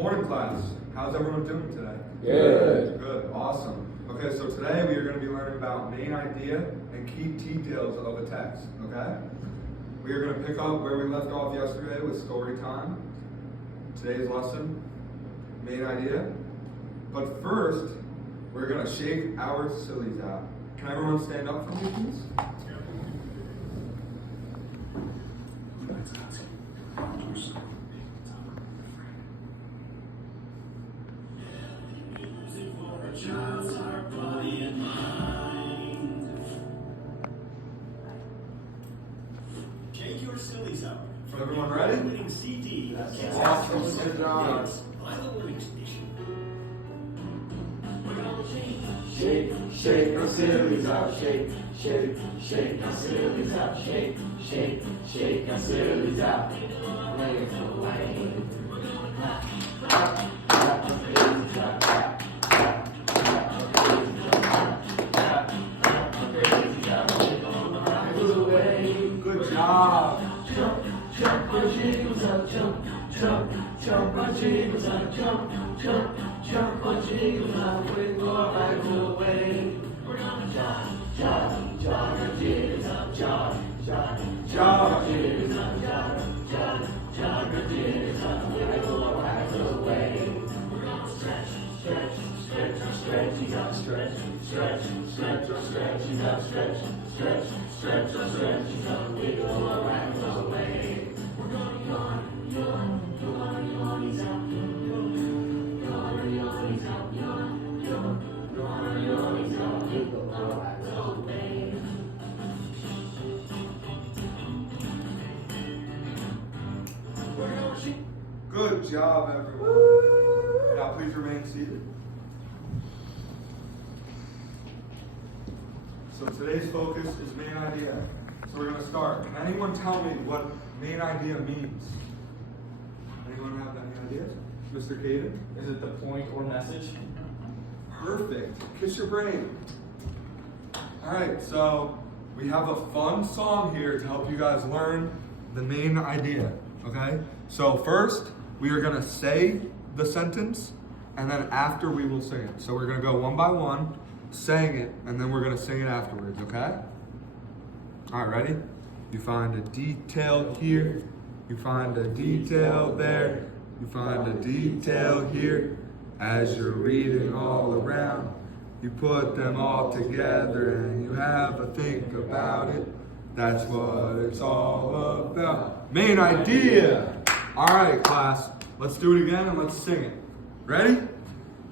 Morning, class. How's everyone doing today? Good. Good. Awesome. Okay, so today we are going to be learning about main idea and key details of a text. Okay? We are going to pick up where we left off yesterday with story time. Today's lesson, main idea. But first, we're going to shake our sillies out. Can everyone stand up for me, please? Shake your sillies out. From Everyone the ready? winning CD. Awesome, Mr. John. By the winning station. Shake, shake your sillies out. Shake, shake, shake your sillies out. Shake, shake, shake your sillies out. Wave away. Clap, clap, clap your sillies out. Clap, clap, clap your sillies out. Clap, clap your sillies out. Wave away. Good job. Jump, jump your jiggles out. Jump, jump, jump your jiggles out. Jump, jump, jump your jiggles out. Wave your eyes away. Jump, jump, jump your jiggles out. Jump, jump, jump your jiggles out. Jump, jump, jump your jiggles out. Wave your eyes away. Stretch, stretch, stretch your stretchies out. Stretch, stretch, stretch your stretchies out. Stretch, stretch, stretch your stretchies out. Wave your eyes away. We're gonna yawn, yawn, yawn, yawnies out. Yawn, yawnies out. Yawn, yawn, yawn, yawnies out. Wave your eyes away. Good job, everyone. Now please remain seated. So today's focus is main idea. So we're going to start. Can anyone tell me what main idea means? Anyone have any ideas? Mr. Caden? Is it the point or message? Perfect. Kiss your brain. All right, so we have a fun song here to help you guys learn the main idea, okay? So first, we are going to say the sentence, and then after we will sing it. So we're going to go one by one, saying it, and then we're going to sing it afterwards, okay? All right, ready? You find a detail here, you find a detail there, you find a detail here. As you're reading all around, you put them all together and you have a think about it. That's what it's all about. Main idea. All right, class, let's do it again and let's sing it. Ready?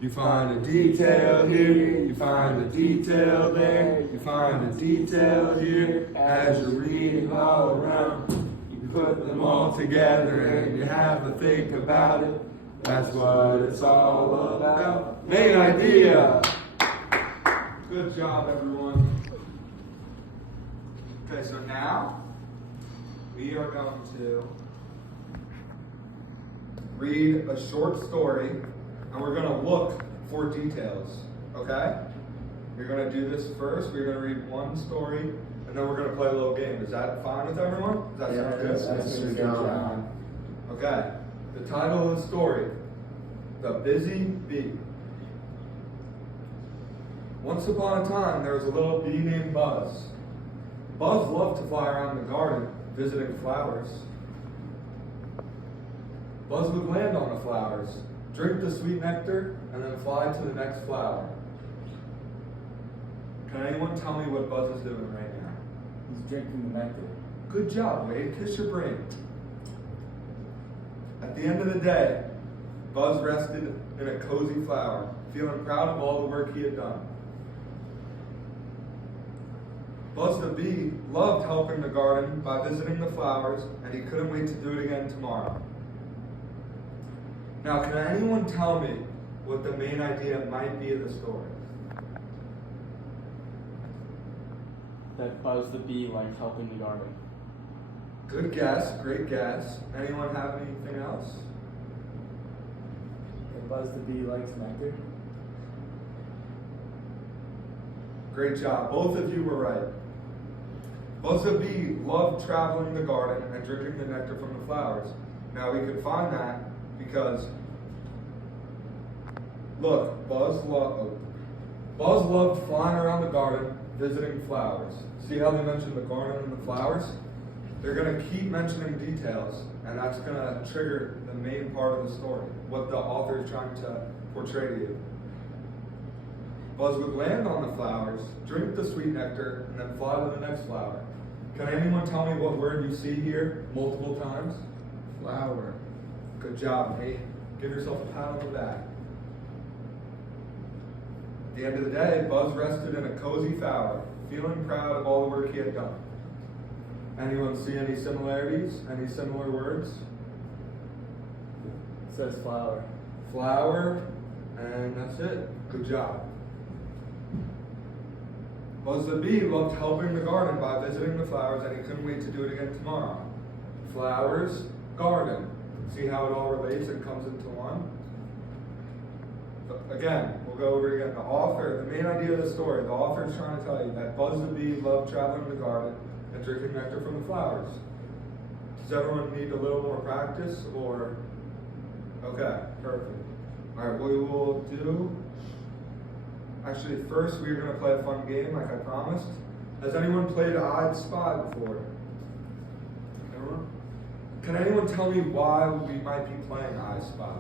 You find a detail here, you find a detail there, you find a detail here. As you're reading all around, you put them all together and you have a think about it. That's what it's all about. Main idea. Good job, everyone. Okay, so now we are going to read a short story and we're going to look for details, okay? You're going to do this first. We're going to read one story and then we're going to play a little game. Is that fine with everyone? Does that sound good? Okay. The title of the story, The Busy Bee. Once upon a time, there was a little bee named Buzz. Buzz loved to fly around the garden, visiting flowers. Buzz would land on the flowers, drink the sweet nectar, and then fly to the next flower. Can anyone tell me what Buzz is doing right now? He's drinking the nectar. Good job, Wade. Kiss your brain. At the end of the day, Buzz rested in a cozy flower, feeling proud of all the work he had done. Buzz the bee loved helping the garden by visiting the flowers, and he couldn't wait to do it again tomorrow. Now, can anyone tell me what the main idea might be of the story? That Buzz the bee liked helping the garden. Good guess, great guess. Anyone have anything else? Buzz the bee likes nectar. Great job. Both of you were right. Buzz the bee loved traveling the garden and drinking the nectar from the flowers. Now we could find that because Look, Buzz loved flying around the garden, visiting flowers. See how they mentioned the garden and the flowers? They're gonna keep mentioning details, and that's gonna trigger the main part of the story, what the author is trying to portray to you. Buzz would land on the flowers, drink the sweet nectar, and then fly to the next flower. Can anyone tell me what word you see here multiple times? Flower. Good job, Nate. Give yourself a pat on the back. At the end of the day, Buzz rested in a cozy flower, feeling proud of all the work he had done. Anyone see any similarities? Any similar words? It says flower. Flower, and that's it. Good job. Buzz the bee loved helping the garden by visiting the flowers, and he couldn't wait to do it again tomorrow. Flowers, garden. See how it all relates and comes into one? But again, we'll go over it again. The author, the main idea of the story, the author is trying to tell you that Buzz the bee loved traveling the garden and drinking nectar from the flowers. Does everyone need a little more practice, or? Okay, perfect. All right, we will do. Actually, first we're going to play a fun game like I promised. Has anyone played I Spy before? Anyone? Can anyone tell me why we might be playing I Spy?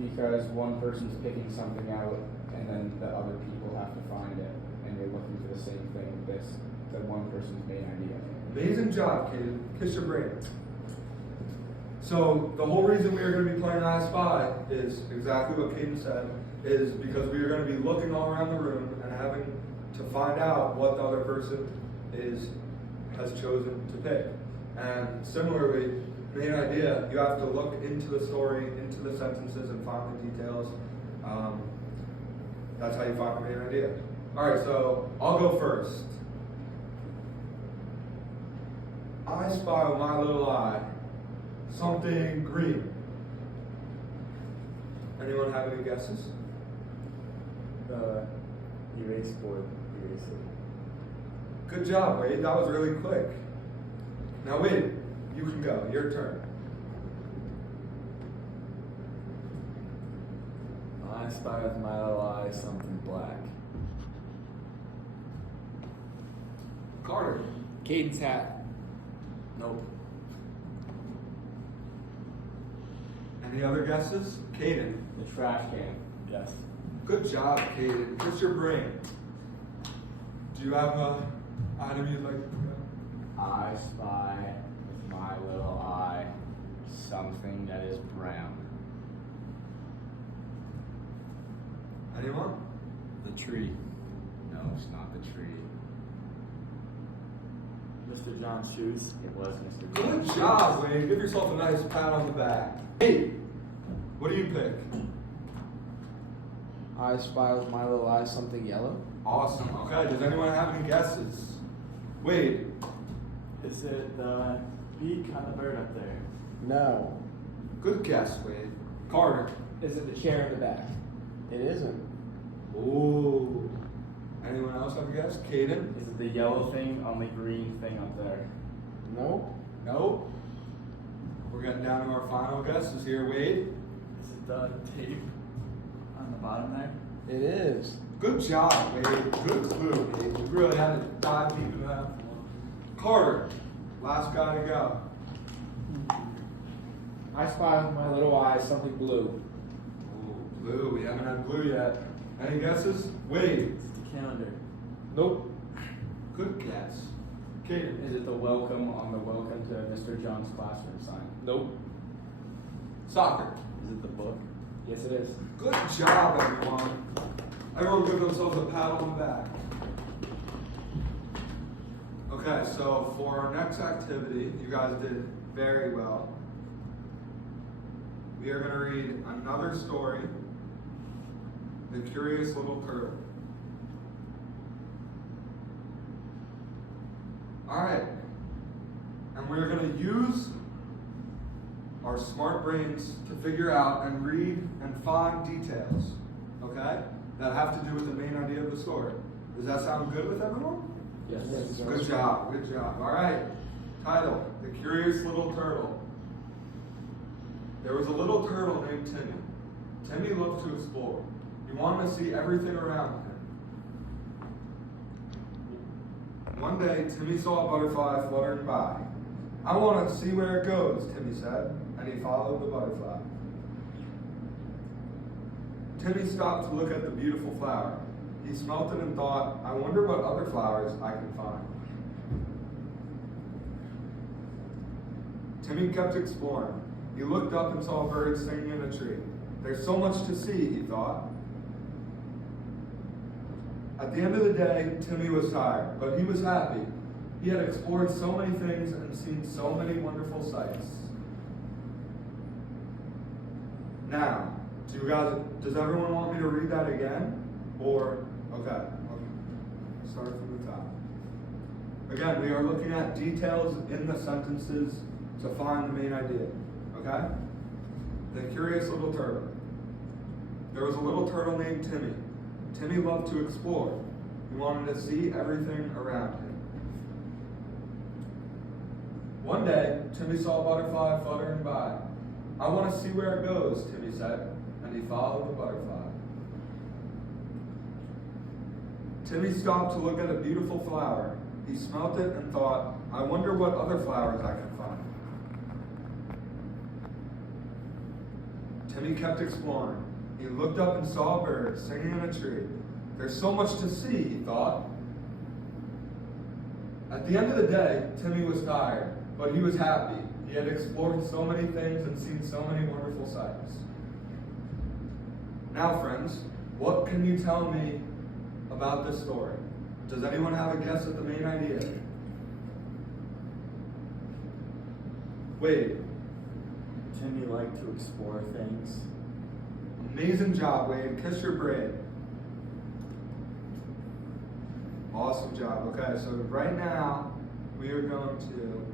Because one person's picking something out, and then the other people have to find it, and you're looking for the same thing. That's the one person's main idea. Amazing job, Kaden. Kiss your brain. So the whole reason we are going to be playing I Spy is exactly what Kaden said, is because we are going to be looking all around the room and having to find out what the other person has chosen to pick. And similarly, main idea, you have to look into the story, into the sentences, and find the details. That's how you find the main idea. All right, so I'll go first. I spy with my little eye something green. Anyone have any guesses? Erase board. Eraser. Good job, Wade. That was really quick. Now, Wade, you can go. Your turn. I spy with my little eye something black. Carter. Caden's hat. Nope. Any other guesses? Kaden. The trash can. Yes. Good job, Kaden. Kiss your brain. Do you have a item you'd like to go? I spy with my little eye something that is brown. Anyone? The tree. No, it's not the tree. Mr. John's shoes. It was Mr. Good Jones. job, Wade. Give yourself a nice pat on the back. Hey, what do you pick? I spy with my little eye something yellow. Awesome. Okay, does anyone have any guesses? Wade. Is it the beak on the bird up there? No, Good guess, Wade. Carter. Is it the chair in the back? it isn't. Ooh. Anyone else have a guess? Kaden? Is it the yellow thing on the green thing up there? Nope. Nope. We're getting down to our final guesses here. Wade? Is it the tape on the bottom there? It is. Good job, Wade. Good clue, Wade. You really had to dive deep into that. Carter, last guy to go. I spy with my little eye something blue. Ooh, blue. We haven't had blue yet. Any guesses? Wade. It's the calendar. Nope. Good guess. Kaden. Is it the welcome on the welcome to Mr. John's classroom sign? Nope. Soccer. Is it the book? Yes, it is. Good job, everyone. Everyone give themselves a pat on the back. Okay, so for our next activity, you guys did very well. We are going to read another story, The Curious Little Turtle. All right, and we're going to use our smart brains to figure out and read and find details, okay, that have to do with the main idea of the story. Does that sound good with everyone? Yes. Good job, good job. All right, title, The Curious Little Turtle. There was a little turtle named Timmy. Timmy loved to explore. He wanted to see everything around him. One day, Timmy saw a butterfly fluttering by. I want to see where it goes, Timmy said, and he followed the butterfly. Timmy stopped to look at the beautiful flower. He smelt it and thought, I wonder what other flowers I can find. Timmy kept exploring. He looked up and saw birds singing in a tree. There's so much to see, he thought. At the end of the day, Timmy was tired, but he was happy. He had explored so many things and seen so many wonderful sights. Now, does everyone want me to read that again? Or, okay, start from the top. Again, we are looking at details in the sentences to find the main idea, okay? The curious little turtle. There was a little turtle named Timmy. Timmy loved to explore. He wanted to see everything around him. One day, Timmy saw a butterfly fluttering by. I want to see where it goes, Timmy said, and he followed the butterfly. Timmy stopped to look at a beautiful flower. He smelt it and thought, I wonder what other flowers I can find. Timmy kept exploring. He looked up and saw a bird singing in a tree. There's so much to see, he thought. At the end of the day, Timmy was tired, but he was happy. He had explored so many things and seen so many wonderful sights. Now, friends, what can you tell me about this story? Does anyone have a guess at the main idea? Wade. Timmy liked to explore things. Amazing job, Wade. Kiss your brain. Awesome job. Okay, so right now we are going to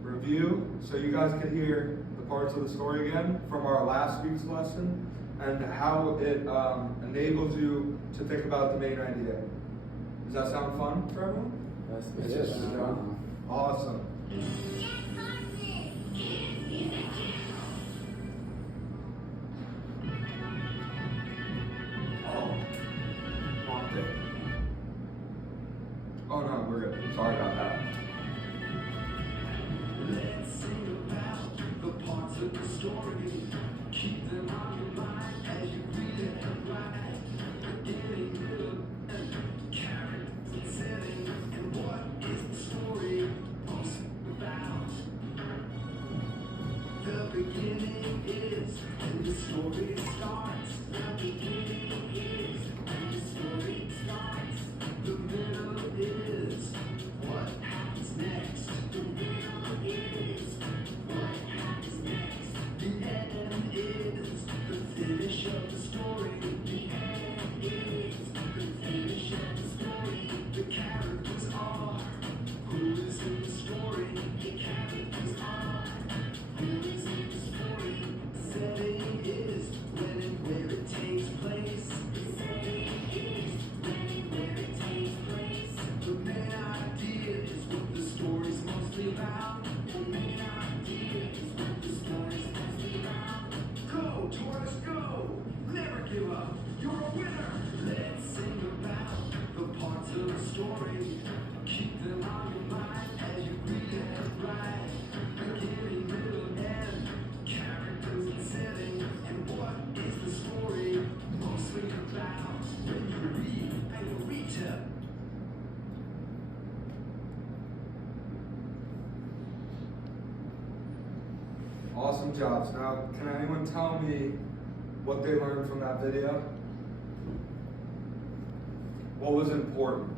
review so you guys can hear the parts of the story again from our last week's lesson and how it enables you to think about the main idea. Does that sound fun for everyone? Yes, It is. Good job. Awesome. Oh no, we're good. Sorry about that. Let's sing about the parts of the story. Keep them on your mind as you read it and write. Beginning, middle, and character and setting. And what is the story most about? The beginning is when the story starts. The beginning is when the story starts. The middle is what happens next. The middle is what happens next. The end is the finish of the story. The end is the finish of the story. The characters are who is in the story. The characters are who is in the story. The setting is when and where it takes place. The setting is when and where it takes place. The main idea is what the story's mostly about. The main idea is what the story's mostly about. Go, Taurus, go! Never give up. You're a winner. Let's sing about the parts of the story. Keep them on your mind as you read and write. Beginning, middle, end, characters and setting, and what is the story mostly about? When you read and you retell. Awesome jobs. Now, can anyone tell me what they learned from that video? What was important?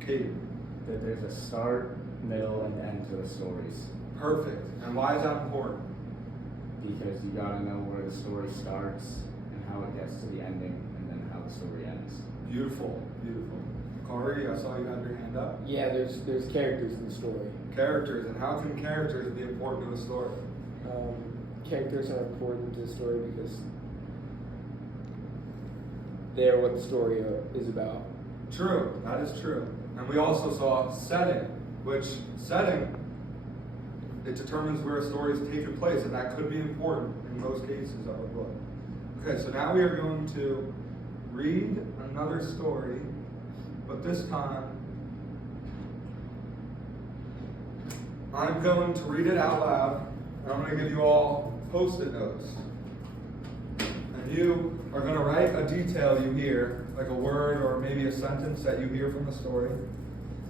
Katie. That there's a start, middle, and end to the stories. Perfect. And why is that important? Because you gotta know where the story starts and how it gets to the ending and then how the story ends. Beautiful, beautiful. Corey, I saw you had your hand up. Yeah, there's characters in the story. Characters, and how can characters be important to a story? Characters are important to the story because they're what the story is about. True, that is true. And we also saw setting, which setting it determines where a story is taking place, and that could be important in most cases of a book. Okay, so now we are going to read another story, but this time I'm going to read it out loud, and I'm going to give you all post-it notes. And you are going to write a detail you hear, like a word or maybe a sentence that you hear from the story.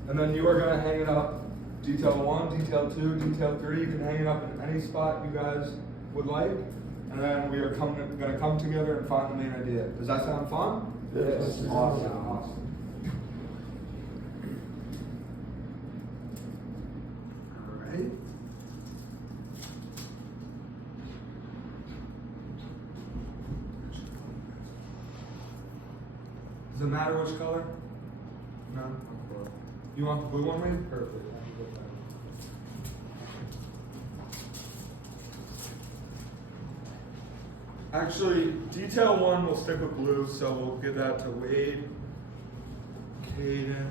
And then you are going to hang it up, detail 1, detail 2, detail 3. You can hang it up in any spot you guys would like. And then we are going to come together and find the main idea. Does that sound fun? Yes. Awesome. All right. Does it matter which color? No? You want the blue one, Reed? Perfect. Actually, detail 1 will stick with blue, so we'll give that to Wade, Caden.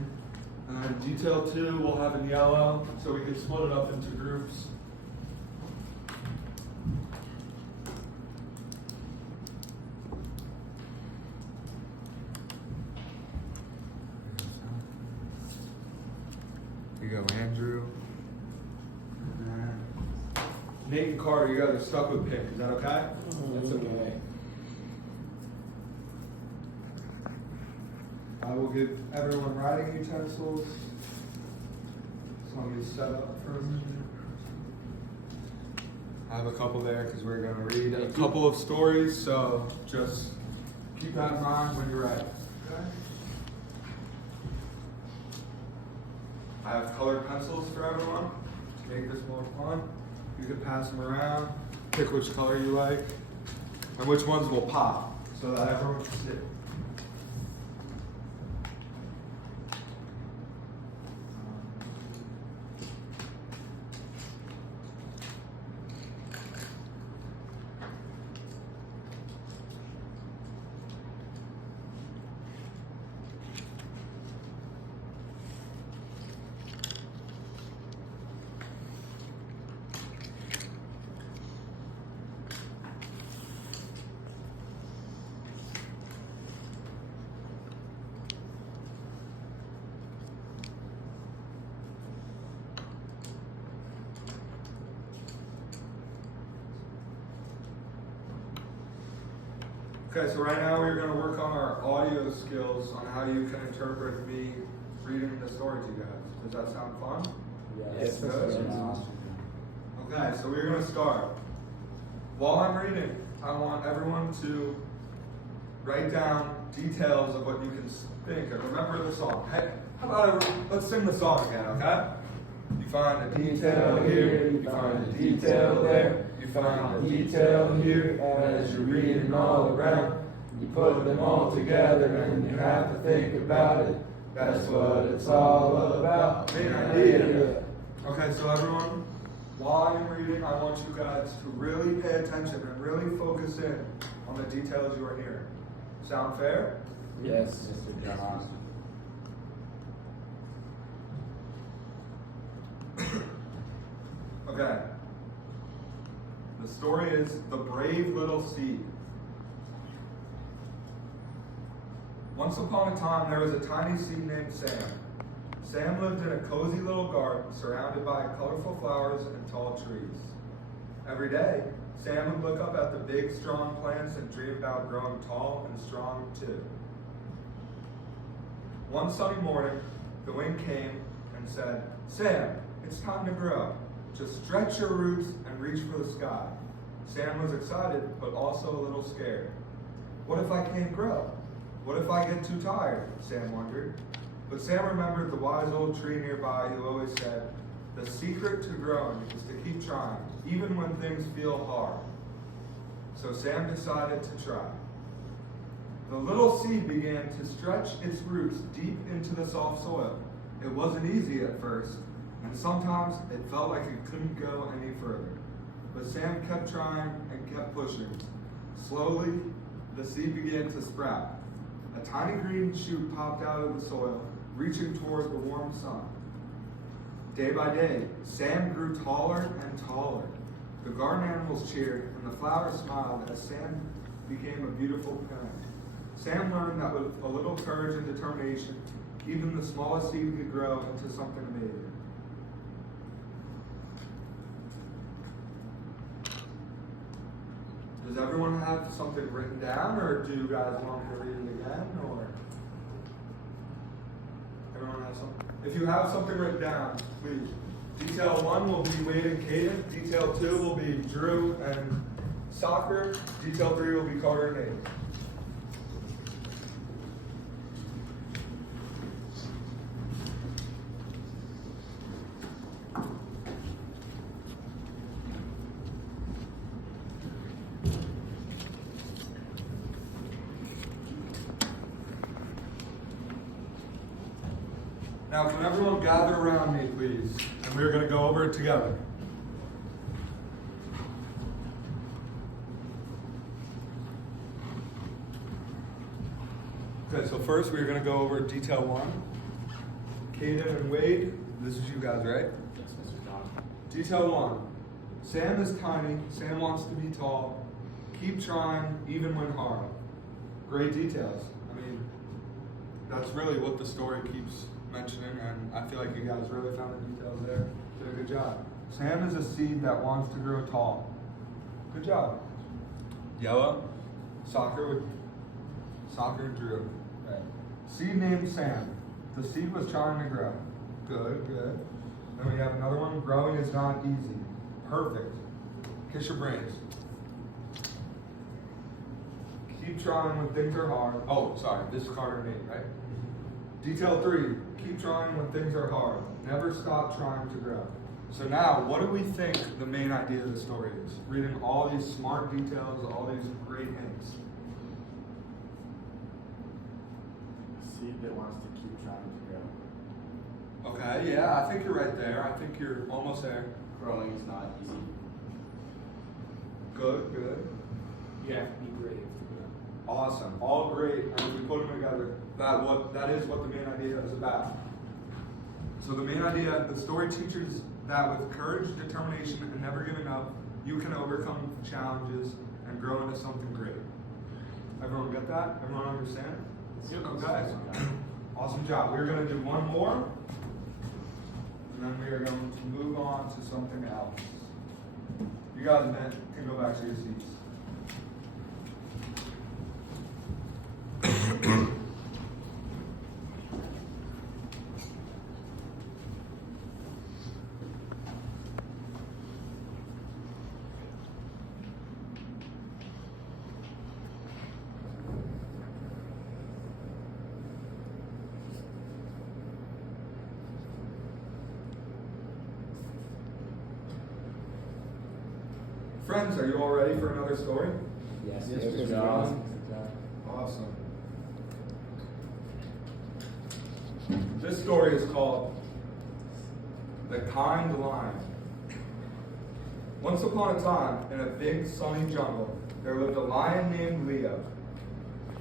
Detail 2 we'll have in yellow, so we can split it up into groups. Here you go, Andrew. And then Nate and Carter, you guys are stuck with pink. Is that okay? That's okay. I will give everyone writing utensils. So let me set up for a minute. I have a couple there because we're going to read a couple of stories, so just keep that in mind when you're writing. Okay? I have colored pencils for everyone to make this more fun. You can pass them around, pick which color you like, and which ones will pop so that everyone can see it. Okay, so right now we're going to work on our audio skills on how you can interpret me reading the story to you guys. Does that sound fun? Yes. Good? Yes. Okay, so we're going to start. While I'm reading, I want everyone to write down details of what you can think and remember the song. Hey, how about let's sing the song again, okay? You find a detail here, you find a detail there, you find a detail here, and as you're reading all around, you put them all together and you have to think about it. That's what it's all about. Main idea. Okay, so everyone, while I'm reading, I want you guys to really pay attention and really focus in on the details you are hearing. Sound fair? Yes. Mr. John. Okay. The story is The Brave Little Seed. Once upon a time, there was a tiny seed named Sam. Sam lived in a cozy little garden surrounded by colorful flowers and tall trees. Every day, Sam would look up at the big, strong plants and dream about growing tall and strong too. One sunny morning, the wind came and said, "Sam, it's time to grow. Just stretch your roots and reach for the sky." Sam was excited, but also a little scared. What if I can't grow? What if I get too tired? Sam wondered. But Sam remembered the wise old tree nearby who always said, "The secret to growing is to keep trying, even when things feel hard." So Sam decided to try. The little seed began to stretch its roots deep into the soft soil. It wasn't easy at first, and sometimes it felt like it couldn't go any further. But Sam kept trying and kept pushing. Slowly, the seed began to sprout. A tiny green shoot popped out of the soil, reaching toward the warm sun. Day by day, Sam grew taller and taller. The garden animals cheered, and the flowers smiled as Sam became a beautiful parent. Sam learned that with a little courage and determination, even the smallest seed could grow into something amazing. Does everyone have something written down, or do you guys want me to read it again, or? Everyone has something? If you have something written down, please. Detail 1 will be Wade and Caden. Detail 2 will be Drew and Soccer. Detail 3 will be Carter and Nate. Now, can everyone gather around me, please? And we're going to go over it together. Okay, so first we're going to go over detail 1. Caden and Wade, this is you guys, right? Yes, Mr. John. Detail 1. Sam is tiny. Sam wants to be tall. Keep trying, even when hard. Great details. I mean, that's really what the story keeps mentioning, and I feel like you guys really found the details there. Did a good job. Sam is a seed that wants to grow tall. Good job. Yellow. Soccer and Drew. Right. Seed named Sam. The seed was trying to grow. Good, good. Then we have another one. Growing is not easy. Perfect. Kiss your brains. Keep trying when things are hard. Oh, sorry. This is Carter and Nate, right? Detail 3. Keep trying when things are hard. Never stop trying to grow. So now, what do we think the main idea of the story is? Reading all these smart details, all these great hints. Seed that wants to keep trying to grow. Okay, yeah, I think you're right there. I think you're almost there. Growing is not easy. Good, good. You have to be brave to grow. Awesome. All great. And if we put them together, that is what the main idea is about. So the main idea, the story teaches that with courage, determination, and never giving up, you can overcome challenges and grow into something great. Everyone get that? Everyone understand? Okay. Awesome job. We're going to do one more, and then we are going to move on to something else. You guys can go back to your seats. Friends, are you all ready for another story? Yes, Yes, Mr. Mr. John. Awesome. This story is called The Kind Lion. Once upon a time, in a big sunny jungle, there lived a lion named Leo.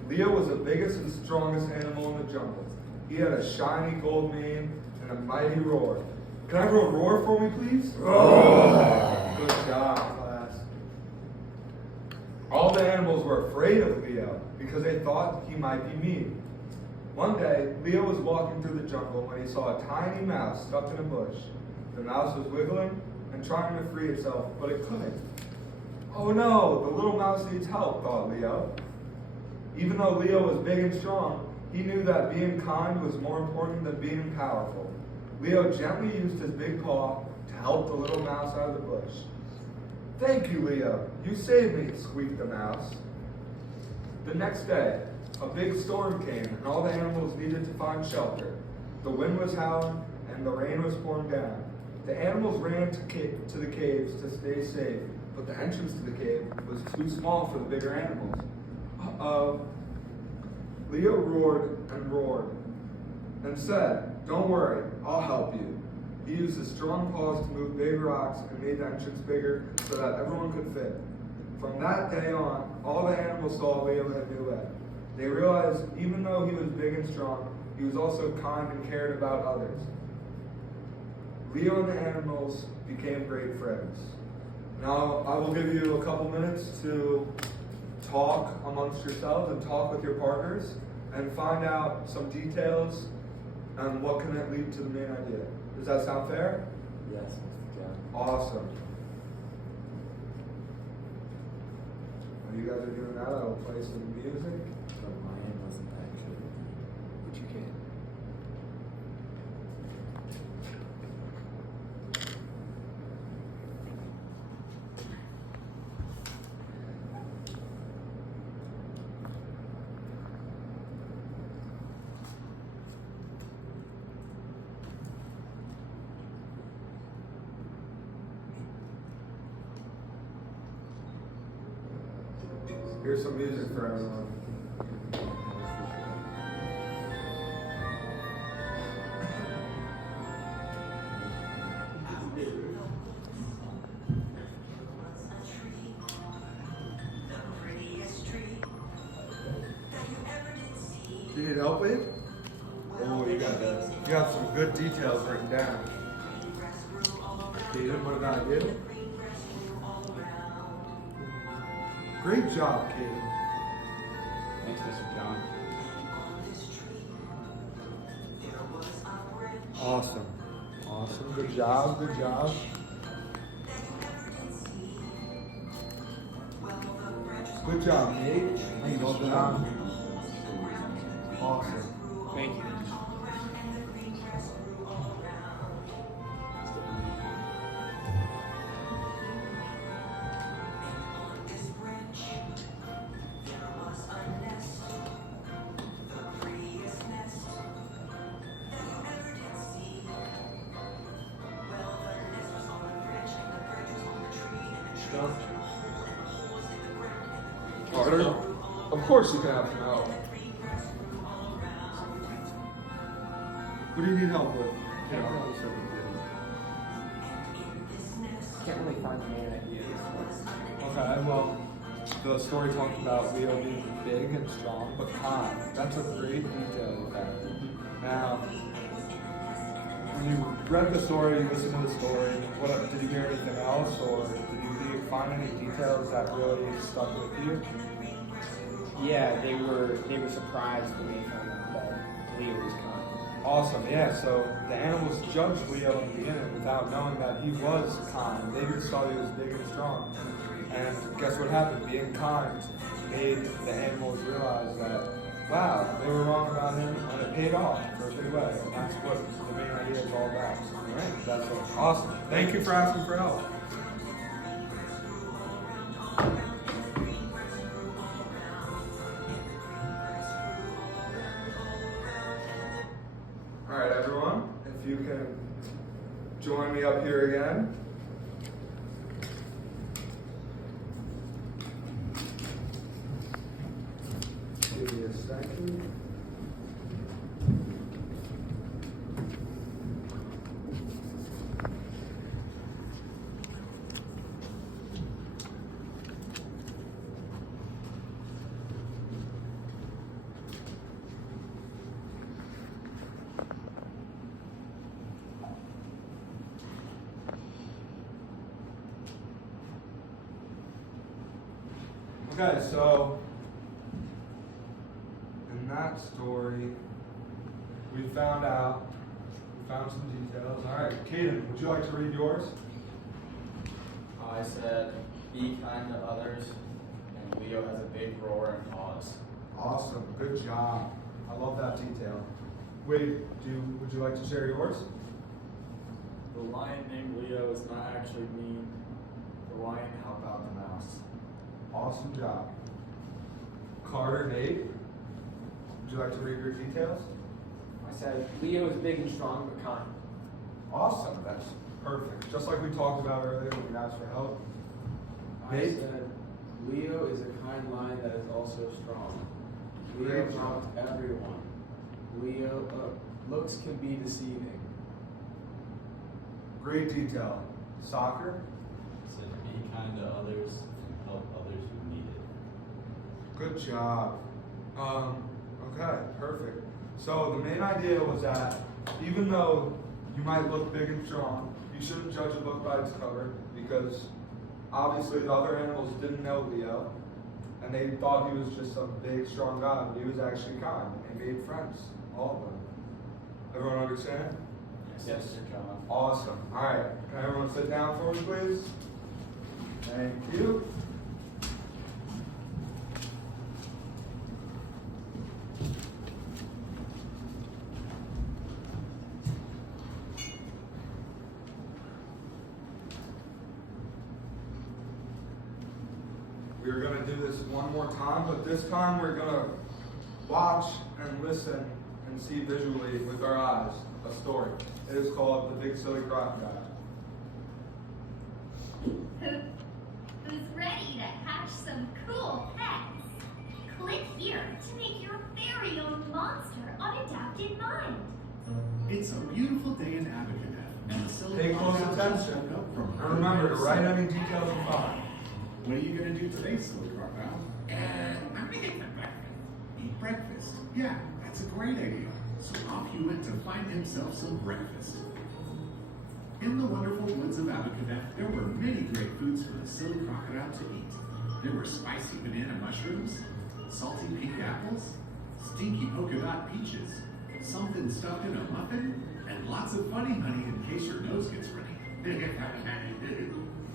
Leo was the biggest and strongest animal in the jungle. He had a shiny gold mane and a mighty roar. Can I have a roar for me, please? Roar! Good job, class. All the animals were afraid of Leo because they thought he might be mean. One day, Leo was walking through the jungle when he saw a tiny mouse stuck in a bush. The mouse was wiggling and trying to free itself, but it couldn't. Oh no, the little mouse needs help, thought Leo. Even though Leo was big and strong, he knew that being kind was more important than being powerful. Leo gently used his big paw to help the little mouse out of the bush. Thank you, Leo. You saved me, squeaked the mouse. The next day, a big storm came and all the animals needed to find shelter. The wind was howling and the rain was pouring down. The animals ran to the caves to stay safe, but the entrance to the cave was too small for the bigger animals. Uh-oh. Leo roared and said, "Don't worry, I'll help you." He used his strong paws to move big rocks and made the entrance bigger so that everyone could fit. From that day on, all the animals saw Leo in a new way. They realized even though he was big and strong, he was also kind and cared about others. Leo and the animals became great friends. Now, I will give you a couple minutes to talk amongst yourselves and talk with your partners and find out some details and what can it lead to the main idea. Does that sound fair? Yes, Mr. John. Awesome. While you guys are doing that, I will play some music. The lion wasn't actually. But you can. Here's some music for everyone. Do you need help with? Oh, you got some good details written down. Kaden, what about you? Great job, Kaden. Thanks, Mr. John. Awesome. Awesome. Good job. Good job. Good job, Nate. Well done. Awesome. Thank you. Carter, of course you can have some help. What do you need help with? Can't really find the main ideas. Okay, well, the story talked about Leo being big and strong, but kind. That's a great detail of that. Now, when you read the story, you listened to the story, what did you hear anything else, or did you find any details that really stuck with you? Yeah, they were surprised when they found out that Leo was kind. Awesome, yeah, so the animals judged Leo in the beginning without knowing that he was kind. They just thought he was big and strong. And guess what happened? Being kind made the animals realize that, wow, they were wrong about him, and it paid off for a big way. And that's what the main idea is all about. All right, that's awesome. Thank you for asking for help. All right, everyone, if you can join me up here again. Give me a second. Okay, so in that story, we found some details. All right, Kaden, would you like to read yours? I said, be kind to others, and Leo has a big roar and pause. Awesome, good job. I love that detail. Wade, would you like to share yours? The lion named Leo is not actually mean. The lion helped out the mouse. Awesome job. Carter, Nate, would you like to read your details? I said Leo is big and strong but kind. Awesome, that's perfect. Just like we talked about earlier when we asked for help. I Nate? said, Leo is a kind lion that is also strong. Leo Great job. helped everyone. Leo, looks can be deceiving. Great detail. Soccer? Said, be kind to others and help others who need it. Good job. Okay, perfect. So the main idea was that even though you might look big and strong. You shouldn't judge a book by its cover because obviously the other animals didn't know Leo and they thought he was just some big, strong guy, but he was actually kind and they made friends, all of them. Everyone understand? Yes, Sir John. Awesome. All right. Can everyone sit down for me, please? Thank you. We're going to do this one more time, but this time we're going to watch and listen and see visually with our eyes a story. It is called The Big Silly Crocodile. Who's ready to hatch some cool pets? Click here to make your very own monster unadapted mind. It's a beautiful day in Abacanet, and the silly Pay close crocodile just attention. woke up from And her remember to nap. write any details you find. What are you gonna do today, silly crocodile? I'm gonna eat breakfast. Eat breakfast? Yeah, that's a great idea. So off he went to find himself some breakfast. In the wonderful woods of Abacanet, there were many great foods for the silly crocodile to eat. There were spicy banana mushrooms, salty pink apples, stinky polka dot peaches, something stuffed in a muffin, and lots of funny honey in case your nose gets runny.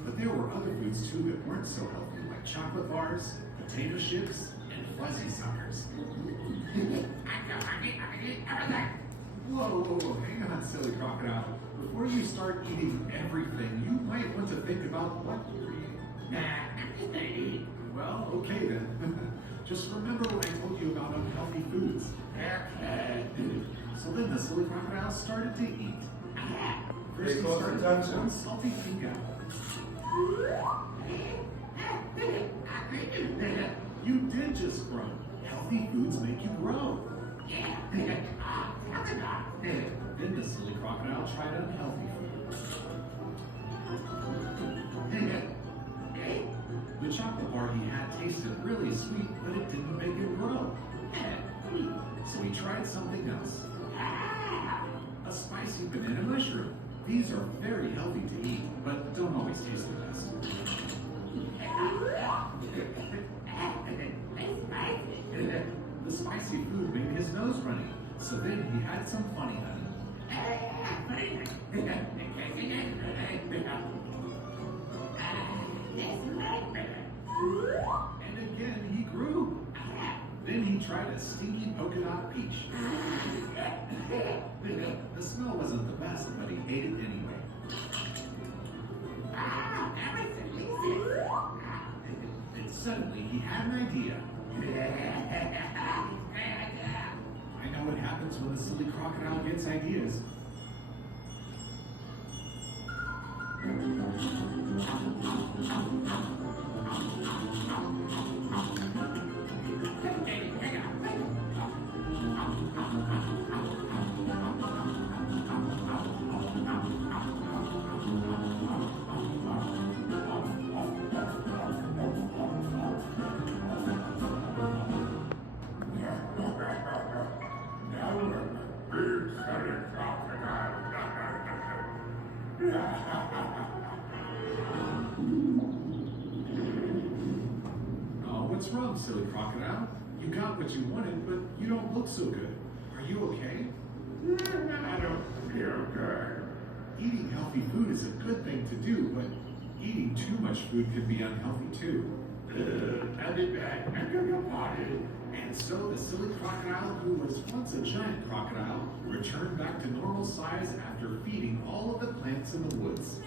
But there were other foods too that weren't so healthy, like chocolate bars, potato chips, and fuzzy suckers. Whoa, hang on, silly crocodile. Before you start eating everything, you might want to think about what you're eating. Well, okay then. Just remember what I told you about unhealthy foods. So then the silly crocodile started to eat. First he close started attention. with one salty pink apple. You did just grow. Healthy foods make you grow. Then the silly crocodile tried unhealthy food. The chocolate bar he had tasted really sweet, but it didn't make him grow. So he tried something else. A spicy banana mushroom. These are very healthy to eat, but don't always taste the best. The spicy food made his nose runny, so then he had some funny honey. And again he grew. Then he tried a stinky polka dot peach. The smell wasn't the best, but he ate it anyway. And suddenly he had an idea. I know what happens when the silly crocodile gets ideas. Oh, what's wrong, silly crocodile? You got what you wanted, but you don't look so good. Are you okay? I don't feel good. Eating healthy food is a good thing to do, but eating too much food can be unhealthy too. I'll be back. I'm gonna potty. And so the silly crocodile, who was once a giant crocodile, returned back to normal size after feeding all of the plants in the woods.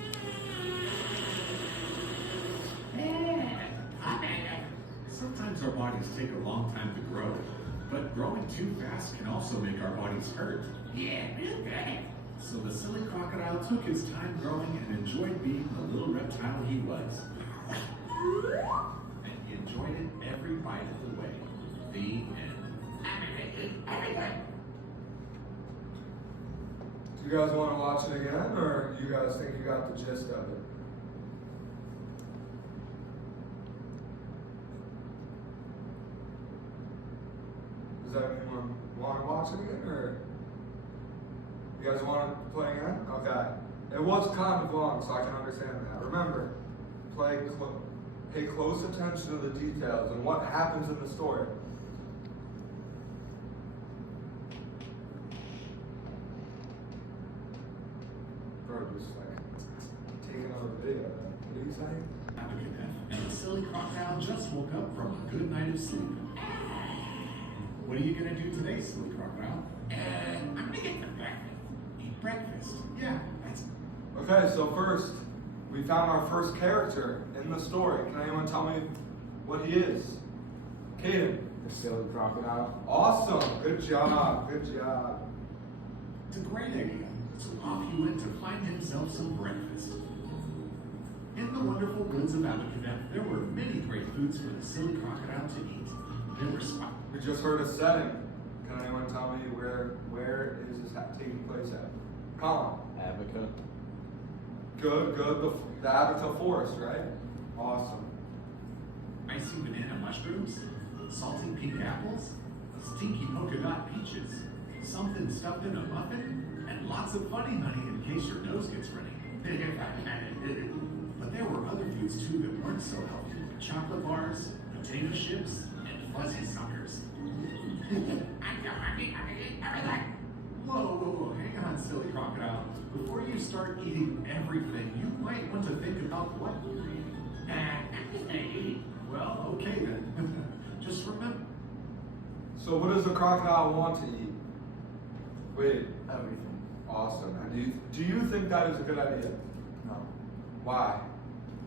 Sometimes our bodies take a long time to grow, but growing too fast can also make our bodies hurt. So the silly crocodile took his time growing and enjoyed being the little reptile he was. And he enjoyed it every bite of the way. The end. Do you guys want to watch it again, or you guys think you got the gist of it? Does anyone want to watch it again, or You guys want to play again? Okay. It was kind of long, so I can understand that. Remember, pay close attention to the details and what happens in the story. Bro, just like taking over video. What are you saying? And the silly crocodile just woke up from a good night of sleep. What are you gonna do today, silly crocodile? I'm gonna get some breakfast. Eat breakfast. Yeah, that's. Okay, so first, we found our first character in the story. Can anyone tell me what he is? Caden. The silly crocodile. Awesome. Good job. Good job. It's a great idea. So off he went to find himself some breakfast. In the wonderful woods of Abacanet, there were many great foods for the silly crocodile to eat. There were We just heard a setting. Can anyone tell me where is this taking place at? Colin. Abaca. Good. The Abaca Forest, right? Awesome. icy banana mushrooms, salty pink apples, stinky polka dot peaches, something stuffed in a muffin, and lots of funny honey in case your nose gets runny. But there were other foods too that weren't so healthy, like chocolate bars, potato chips, and fuzzy suckers. I'm so hungry, I'm gonna eat everything. Whoa, hang on, silly crocodile. Before you start eating everything, you might want to think about what you're eating. I'm just gonna eat. Well, okay then. Just remember. So what does the crocodile want to eat? Wait. Everything. Awesome. And do you think that is a good idea? No. Why?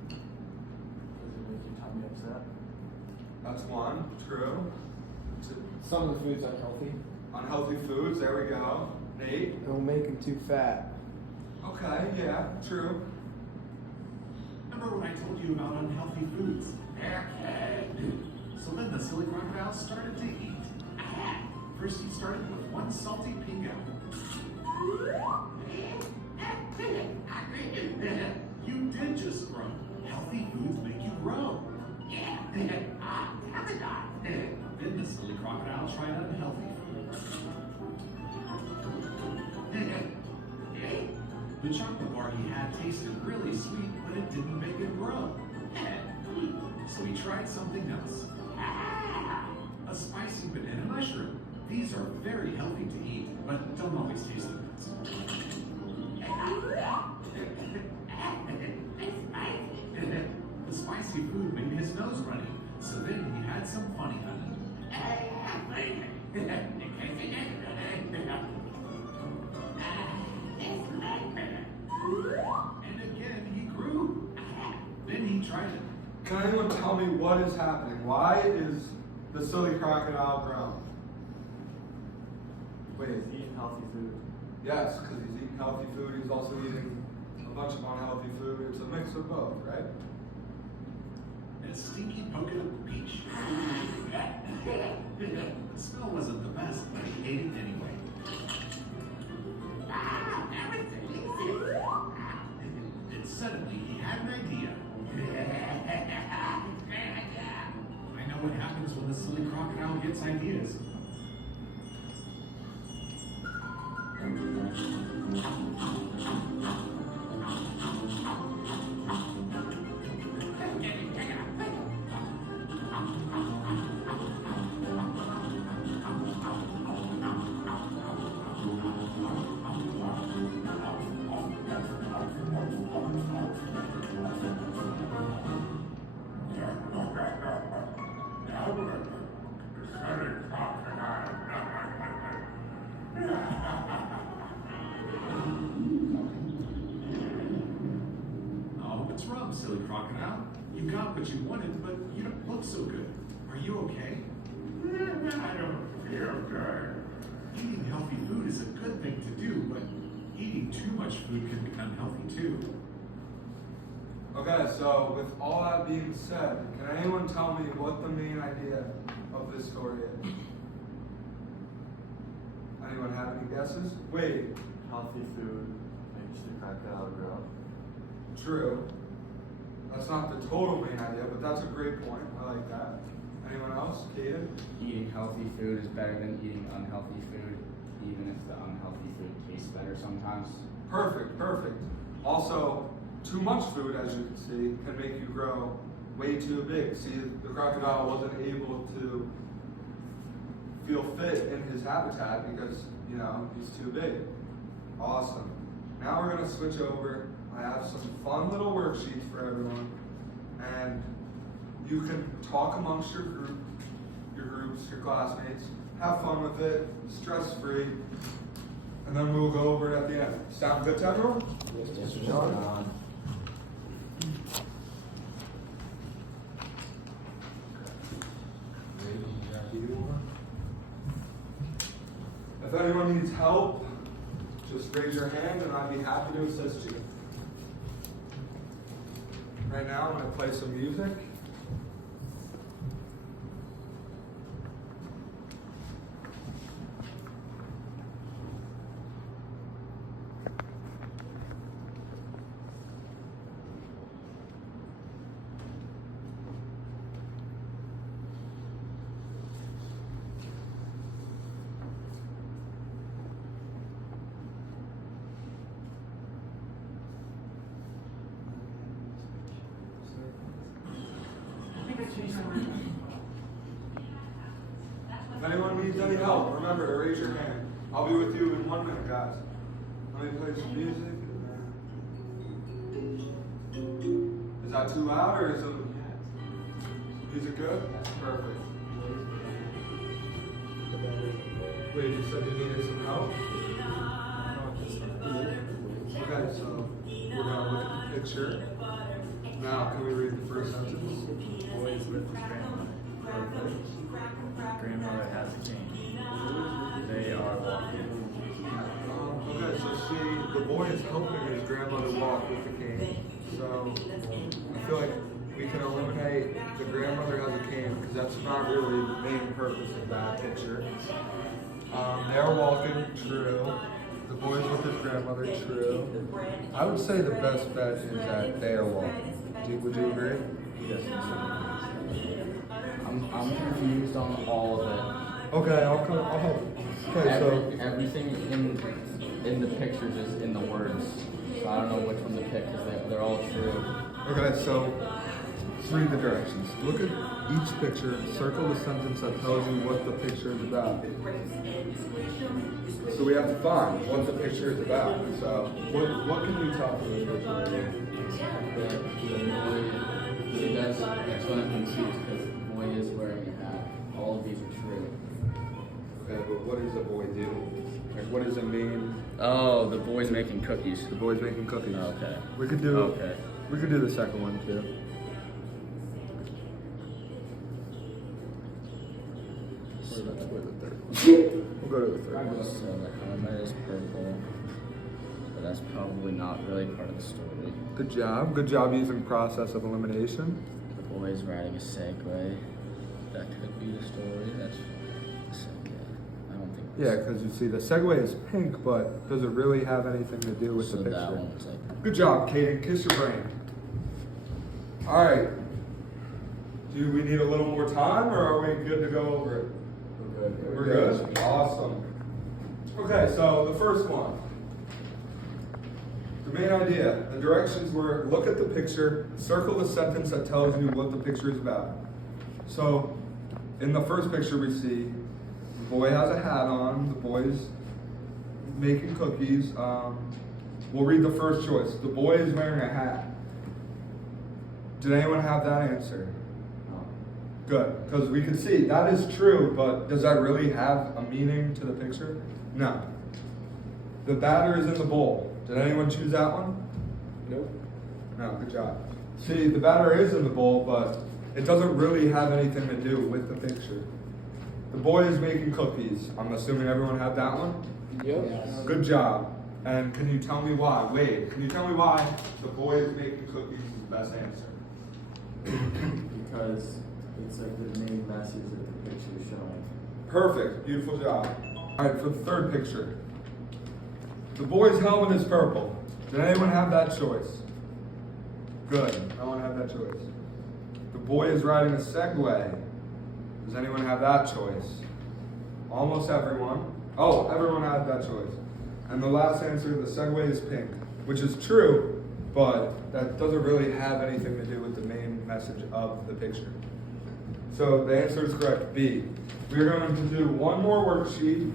Does it make your tummy upset? That's one. True. Some of the foods unhealthy. Unhealthy foods. There we go. Nate. It'll make them too fat. Okay. Yeah. True. Remember when I told you about unhealthy foods? So then the silly crocodile started to eat. First he started with one salty pink apple. You did just grow. Healthy foods make you grow. Then the silly crocodile tried unhealthy food. The chocolate bar he had tasted really sweet, but it didn't make him grow. So he tried something else. A spicy banana mushroom. These are very healthy to eat, but don't always taste the best. The spicy food made his nose runny, so then he had some funny honey. And again he grew. Then he tried it. Can anyone tell me what is happening? Why is the silly crocodile grown? Wait. Eating healthy food. Yes, because he's eating healthy food. He's also eating a bunch of unhealthy food. It's a mix of both, right? And a stinky polka dot peach. The smell wasn't the best, but he ate it anyway. And suddenly he had an idea. I know what happens when the silly crocodile gets ideas. Oh, what's wrong, silly crocodile? You got what you wanted, but you don't look so good. Are you okay? I don't feel good. Eating healthy food is a good thing to do, but eating too much food can be unhealthy too. Okay, so with all that being said, can anyone tell me what the main idea of this story is? Anyone have any guesses? Wait. Healthy food makes the crocodile grow. True. That's not the total main idea, but that's a great point. I like that. Anyone else? Kaden? Eating healthy food is better than eating unhealthy food. even if the unhealthy food tastes better sometimes. Perfect, perfect. Also, too much food, as you can see, can make you grow way too big. See, the crocodile wasn't able to feel fit in his habitat because, you know, he's too big. Awesome. Now we're gonna switch over. I have some fun little worksheets for everyone. And you can talk amongst your groups, your classmates, have fun with it, stress-free, and then we'll go over it at the end. Sound good to everyone? Yes, sir. John? If anyone needs help, just raise your hand and I'd be happy to assist you. Right now, I'm going to play some music. If anyone needs any help, remember to raise your hand. I'll be with you in 1 minute, guys. Let me play some music. Is that too loud or is the music good? Perfect. Wait, you said you needed some help? Okay, so we're gonna look at the picture. Now, can we read the first sentence? Boys with his grandmother. Grandmother has a cane. They are walking. Okay, so see, the boy is helping his grandmother walk with the cane. So I feel like we can eliminate the grandmother has a cane because that's not really the main purpose of that picture. They're walking, true. The boy's with his grandmother, true. I would say the best bet is that they are walking. Would you agree? Yes. I'm confused on all of it. Okay, I'll help. Okay, so Everything in the pictures is in the words. So I don't know which one to pick because they're all true. okay, so let's read the directions. Look at each picture, circle the sentence that tells you what the picture is about. So we have to find what the picture is about. So what can you tell from this picture? That's what I'm confused because the boy is wearing a hat. All of these are true. Okay, but what does the boy do? Like, what does it mean? Oh, the boy's making cookies. The boy's making cookies. Okay. We could do. Okay. We could do the second one too. Let's go to the third one. We'll go to the third one. So the helmet is purple, but that's probably not really part of the story. Good job. Good job using process of elimination. The boy's riding a Segway. That could be the story. That's the Segway. I don't think. Yeah, because you see, the Segway is pink, but does it really have anything to do with So the picture? that one's like. Good job, Kaden. Kiss your brain. All right. Do we need a little more time, or are we good to go over it? We're good? Awesome. Okay, so the first one. The main idea, the directions were look at the picture, circle the sentence that tells you what the picture is about. So, in the first picture we see, the boy has a hat on, the boy's making cookies. We'll read the first choice. The boy is wearing a hat. Did anyone have that answer? Good, because we can see that is true, but does that really have a meaning to the picture? No. The batter is in the bowl. Did anyone choose that one? Nope. No, good job. See, the batter is in the bowl, but it doesn't really have anything to do with the picture. The boy is making cookies. I'm assuming everyone had that one? Yep. Good job. And can you tell me why? Wade, can you tell me why the boy is making cookies is the best answer? Because it's like the main message that the picture is showing. Perfect. Beautiful job. All right, for the third picture. The boy's helmet is purple. Did anyone have that choice? Good. No one had that choice. The boy is riding a Segway. Does anyone have that choice? Almost everyone. Oh, everyone had that choice. And the last answer, the Segway is pink, which is true, but that doesn't really have anything to do with the main message of the picture. So the answer is correct, B. We're going to do one more worksheet,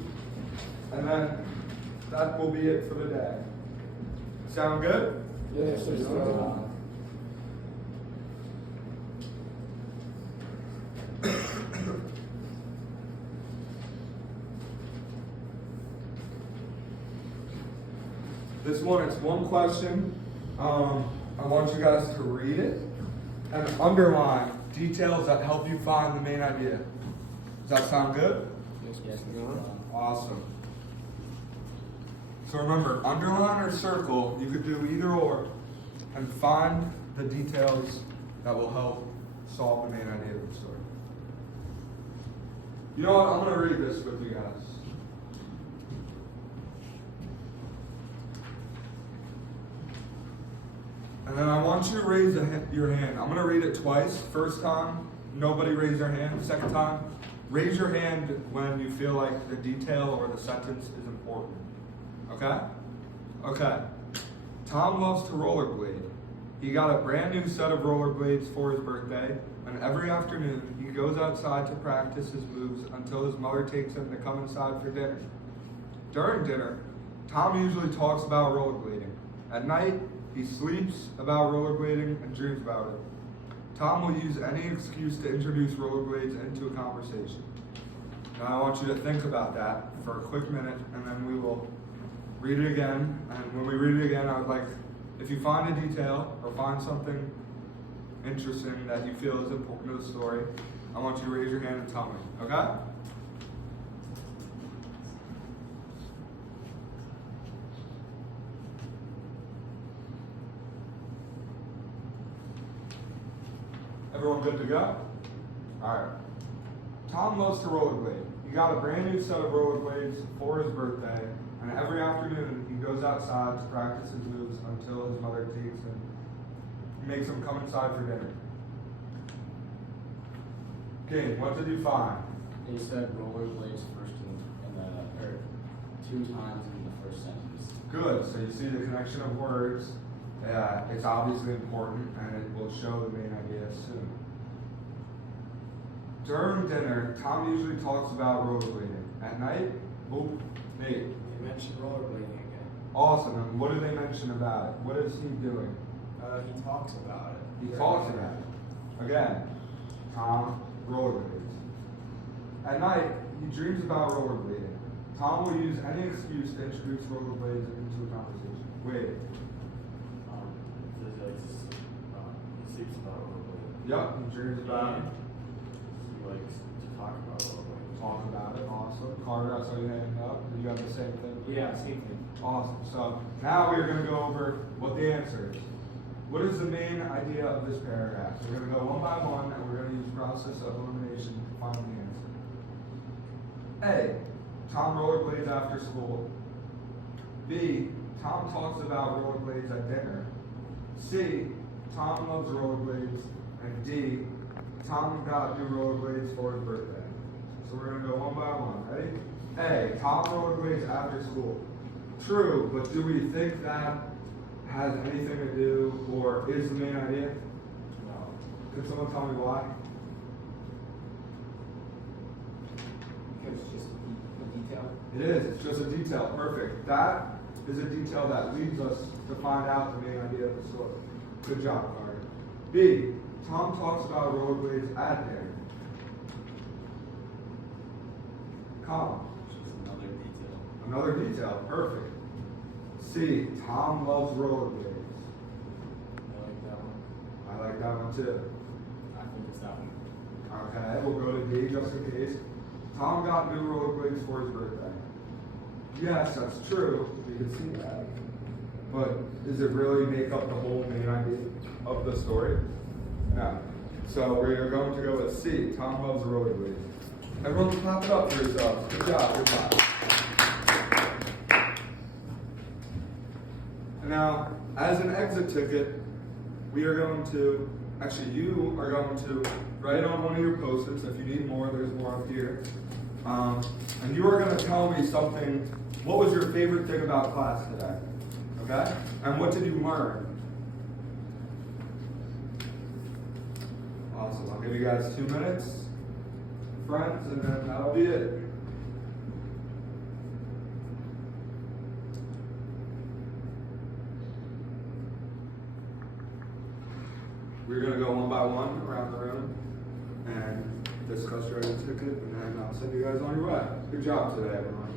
and then that will be it for the day. Sound good? Yes, sir. This one, it's one question. I want you guys to read it and underline details that help you find the main idea. Does that sound good? Yes. Awesome. So remember, underline or circle, you could do either or, and find the details that will help solve the main idea of the story. You know what? I'm going to read this with you guys. And then I want you to raise your hand. I'm going to read it twice. First time, nobody raise their hand. Second time, raise your hand when you feel like the detail or the sentence is important. Okay? Okay. Tom loves to rollerblade. He got a brand new set of rollerblades for his birthday, and every afternoon he goes outside to practice his moves until his mother takes him to come inside for dinner. During dinner, Tom usually talks about rollerblading. At night, he sleeps about rollerblading and dreams about it. Tom will use any excuse to introduce rollerblades into a conversation. Now I want you to think about that for a quick minute, and then we will read it again. And when we read it again, I would like, if you find a detail or find something interesting that you feel is important to the story, I want you to raise your hand and tell me, okay? Everyone good to go? Alright. Tom loves to rollerblade. He got a brand new set of rollerblades for his birthday, and every afternoon he goes outside to practice his moves until his mother takes him, makes him come inside for dinner. King, what did you find? They said rollerblades first or 2 times in the first sentence. Good. So you see the connection of words. It's obviously important, and it will show the main idea soon. During dinner, Tom usually talks about rollerblading. At night, Nate. You mentioned rollerblading again. Awesome. And what do they mention about it? What is he doing? He talks about it. He talks about it. Again, Tom rollerblades. At night, he dreams about rollerblading. Tom will use any excuse to introduce rollerblades into a conversation. Wait. He sleeps about rollerblading. Yep, he dreams about it. He likes to talk about rollerblading. Talk about it. Awesome. Carter, I saw you handing up. You got the same thing? Yeah, same thing. Awesome. So now we're going to go over what the answer is. What is the main idea of this paragraph? So we're going to go one by one, and we're going to use process of elimination to find the answer. A, Tom rollerblades after school. B, Tom talks about rollerblades at dinner. C, Tom loves rollerblades. And D, Tom got new rollerblades for his birthday. So we're going to go one by one. Ready? A, Tom rollerblades after school. True, but do we think that has anything to do or is the main idea? No. Could someone tell me why? Because it's just a detail. It is. It's just a detail. Perfect. That is a detail that leads us to find out the main idea of the story. Good job, Carter. B, Tom talks about rollerblades at dinner. Colin. Just another detail. Another detail. Perfect. C, Tom loves rollerblades. I like that one. I like that one too. I think it's that one. Okay, we'll go to D just in case. Tom got new rollerblades for his birthday. Yes, that's true. We can see that. But does it really make up the whole main idea of the story? No. So we are going to go with C. Tom loves rollerblades. Everyone clap it up for yourselves. Good job. Good job. Now, as an exit ticket, we are going to, actually you are going to write on one of your post-its. If you need more, there's more up here. And you are going to tell me something. What was your favorite thing about class today? Okay? And what did you learn? Awesome. I'll give you guys 2 minutes, friends, and then that'll be it. We're going to go one by one around the room and discuss your ticket, and then I'll send you guys on your way. Good job today, everyone.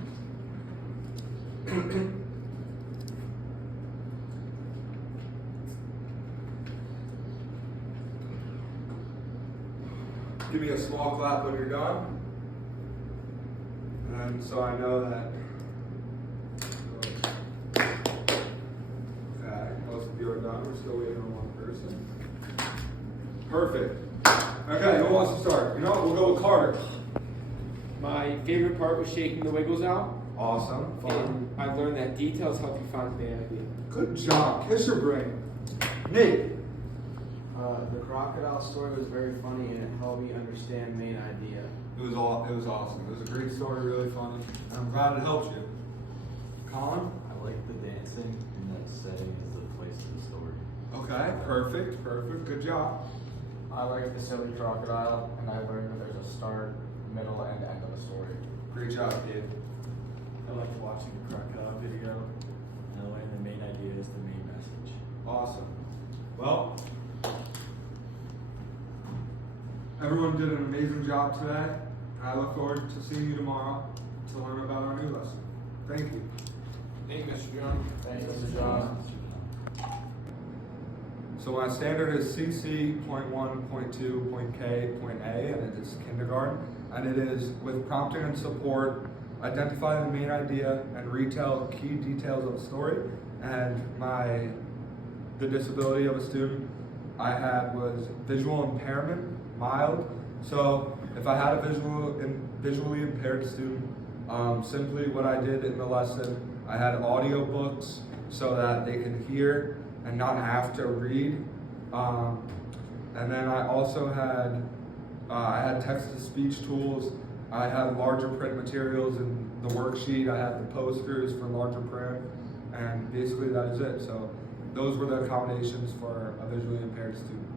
Give me a small clap when you're done. And so I know that. Okay, most of you are done. We're still waiting on one person. Perfect. Okay, who wants to start? You know what? We'll go with Carter. My favorite part was shaking the wiggles out. Awesome. Fun. And I learned that details help you find the idea. Good job. Kiss your brain. Nate. The crocodile story was very funny and it helped me understand main idea. It was awesome. It was a great story, really funny. And I'm glad it helped you. Colin? I like the dancing in that setting as the place of the story. Okay, perfect. Good job. I like the silly crocodile, and I learned that there's a start, middle, and end of a story. Great job, Dave. I liked watching the crocodile video, and I learned the main idea is the main message. Awesome. Well, everyone did an amazing job today. I look forward to seeing you tomorrow to learn about our new lesson. Thank you. Thank you, Mr. John. Thanks, Mr. John. So my standard is CC.1.2.K.A, and it is kindergarten, and it is with prompting and support, identify the main idea and retell key details of a story. And the disability of a student I had was visual impairment, mild. So if I had a visually impaired student, simply what I did in the lesson, I had audio books so that they could hear and not have to read. And then I also had text-to-speech tools. I had larger print materials in the worksheet. I had the posters for larger print, and basically that is it. So those were the accommodations for a visually impaired student.